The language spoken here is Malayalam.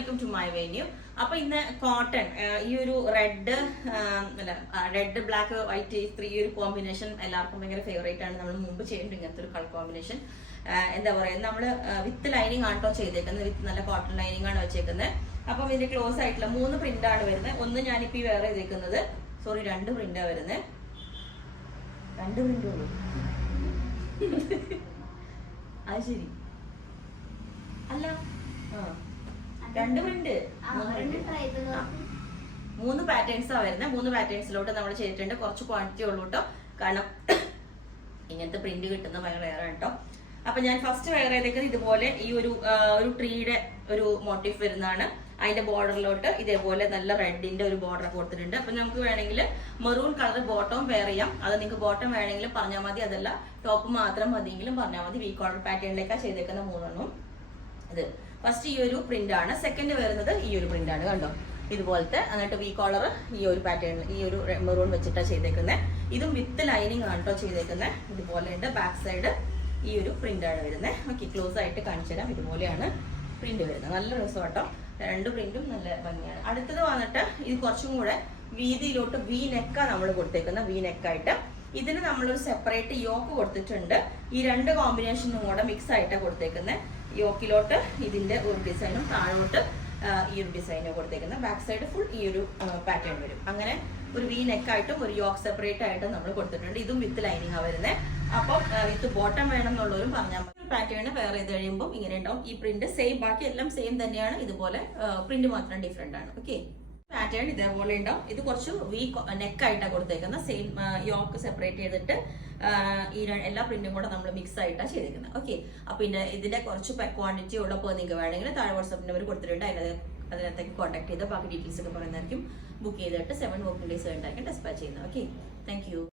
Welcome to my venue. അപ്പൊ ഇന്ന് കോട്ടൺ ഈ ഒരു റെഡ് റെഡ് ബ്ലാക്ക് വൈറ്റ് ഈ ഒരു കോമ്പിനേഷൻ എല്ലാവർക്കും ഭയങ്കര ഫേവറേറ്റ് ആണ്. നമ്മൾ മുമ്പ് ചെയ്യേണ്ട ഇങ്ങനത്തെ ഒരു കളർ കോമ്പിനേഷൻ എന്താ പറയുക, നമ്മൾ വിത്ത് ലൈനിങ് ആണോ ചെയ്തേക്കുന്നത്, വിത്ത് നല്ല കോട്ടൺ ലൈനിങ് ആണ് വെച്ചേക്കുന്നത്. അപ്പം ഇതിന്റെ ക്ലോസ് ആയിട്ടുള്ള 3 പ്രിന്റ് ആണ് വരുന്നത്. ഒന്ന് ഞാനിപ്പോ ഈ വേറെ ചെയ്തേക്കുന്നത്, സോറി 2 പ്രിന്റാ വരുന്നത്. 2 പ്രിന്റ് ഉള്ളൂ. അത് ശരി അല്ല, 2 പ്രിന്റ് 3 പാറ്റേൺസാ വരുന്നത്. 3 പാറ്റേൺസിലോട്ട് നമ്മൾ ചെയ്തിട്ടുണ്ട്. കുറച്ച് ക്വാണ്ടിറ്റി ഉള്ളൂ കേട്ടോ, കാരണം ഇങ്ങനത്തെ പ്രിന്റ് കിട്ടുന്നത് ഭയങ്കര റെയർ ആണ് കേട്ടോ. അപ്പൊ ഞാൻ ഫസ്റ്റ് വെയർ ചെയ്തേക്കുന്നത് ഇതുപോലെ ഈ ഒരു ട്രീയുടെ ഒരു മോട്ടീഫ് വരുന്നതാണ്. അതിന്റെ ബോർഡറിലോട്ട് ഇതേപോലെ നല്ല റെഡിന്റെ ഒരു ബോർഡർ കൊടുത്തിട്ടുണ്ട്. അപ്പൊ നമുക്ക് വേണമെങ്കിൽ മെറൂൺ കളർ ബോട്ടം വെയർ ചെയ്യാം. അത് നിങ്ങൾക്ക് ബോട്ടം വേണമെങ്കിലും പറഞ്ഞാൽ മതി, അതല്ല ടോപ്പ് മാത്രം മതിയെങ്കിലും പറഞ്ഞാൽ മതി. വി കോളർ പാറ്റേണിലേക്കാണ് ചെയ്തേക്കുന്ന 3 ഇത് ഫസ്റ്റ് ഈ ഒരു പ്രിന്റ് ആണ്. സെക്കൻഡ് വരുന്നത് ഈ ഒരു പ്രിന്റ് ആണ്, കണ്ടോ ഇതുപോലത്തെ. എന്നിട്ട് വി കോളർ ഈ ഒരു പാറ്റേൺ ഈ ഒരു മെറൂൺ വെച്ചിട്ടാണ് ചെയ്തേക്കുന്നത്. ഇതും വിത്ത് ലൈനിങ് ആണ് കേട്ടോ ചെയ്തേക്കുന്നത്. ഇതുപോലെ ഉണ്ട്. ബാക്ക് സൈഡ് ഈ ഒരു പ്രിന്റ് ആണ് വരുന്നത്. ഓക്കെ, ക്ലോസ് ആയിട്ട് കാണിച്ചു തരാം. ഇതുപോലെയാണ് പ്രിന്റ് വരുന്നത്. നല്ല രസം കേട്ടോ, 2 പ്രിന്റും നല്ല ഭംഗിയാണ്. അടുത്തത് വന്നിട്ട് ഇത് കുറച്ചും കൂടെ വീതിയിലോട്ട് വി നെക്കാണ് നമ്മൾ കൊടുത്തേക്കുന്നത്. വി നെക്കായിട്ട് ഇതിന് നമ്മളൊരു സെപ്പറേറ്റ് യോക്ക് കൊടുത്തിട്ടുണ്ട്. ഈ 2 കോമ്പിനേഷനും കൂടെ മിക്സ് ആയിട്ടാണ് കൊടുത്തേക്കുന്നത്. യോക്കിലോട്ട് ഇതിന്റെ ഒരു ഡിസൈനും താഴോട്ട് ഈ ഒരു ഡിസൈനും കൊടുത്തേക്കുന്നത്. ബാക്ക് സൈഡ് ഫുൾ ഈ ഒരു പാറ്റേൺ വരും. അങ്ങനെ ഒരു വി നെക്കായിട്ടും ഒരു യോക്ക് സെപ്പറേറ്റ് ആയിട്ടും നമ്മൾ കൊടുത്തിട്ടുണ്ട്. ഇതും വിത്ത് ലൈനിങ് ആ വരുന്നത്. അപ്പം വിത്ത് ബോട്ടം വേണം എന്നുള്ളവരും പറഞ്ഞാൽ മതി. പാറ്റേൺ വെയർ ചെയ്ത് കഴിയുമ്പോൾ ഇങ്ങനെ ഉണ്ടാവും. ഈ പ്രിന്റ് സെയിം, ബാക്കി എല്ലാം സെയിം തന്നെയാണ്. ഇതുപോലെ പ്രിന്റ് മാത്രം ഡിഫറെന്റ് ആണ്. ഓക്കെ, പാറ്റേൺ ഇതേപോലെ ഉണ്ടാവും. ഇത് കുറച്ച് വി നെക്കായിട്ടാണ് കൊടുത്തേക്കുന്നത്. സെയിം യോക്ക് സെപ്പറേറ്റ് ചെയ്തിട്ട് ഈ എല്ലാ പ്രിന്റും കൂടെ നമ്മൾ മിക്സ് ആയിട്ടാണ് ചെയ്തേക്കുന്നത്. ഓക്കെ, അപ്പൊ ഇതിന്റെ കുറച്ച് ക്വാണ്ടിറ്റി ഉള്ളപ്പോൾ നിങ്ങൾക്ക് വേണമെങ്കിൽ താഴെ വാട്സ്ആപ്പ് നമ്പർ കൊടുത്തിട്ടുണ്ട്. അതിനകത്തേക്ക് കോൺടാക്ട് ചെയ്ത് ബാക്കി ഡീറ്റെയിൽസ് ഒക്കെ പറയുന്നതായിരിക്കും. ബുക്ക് ചെയ്തിട്ട് 7 വർക്കിംഗ് ഡേയ്സ് കഴിഞ്ഞിട്ടായിരിക്കും ഡെസ്പാച്ച് ചെയ്യുന്നത്. Okay, thank you.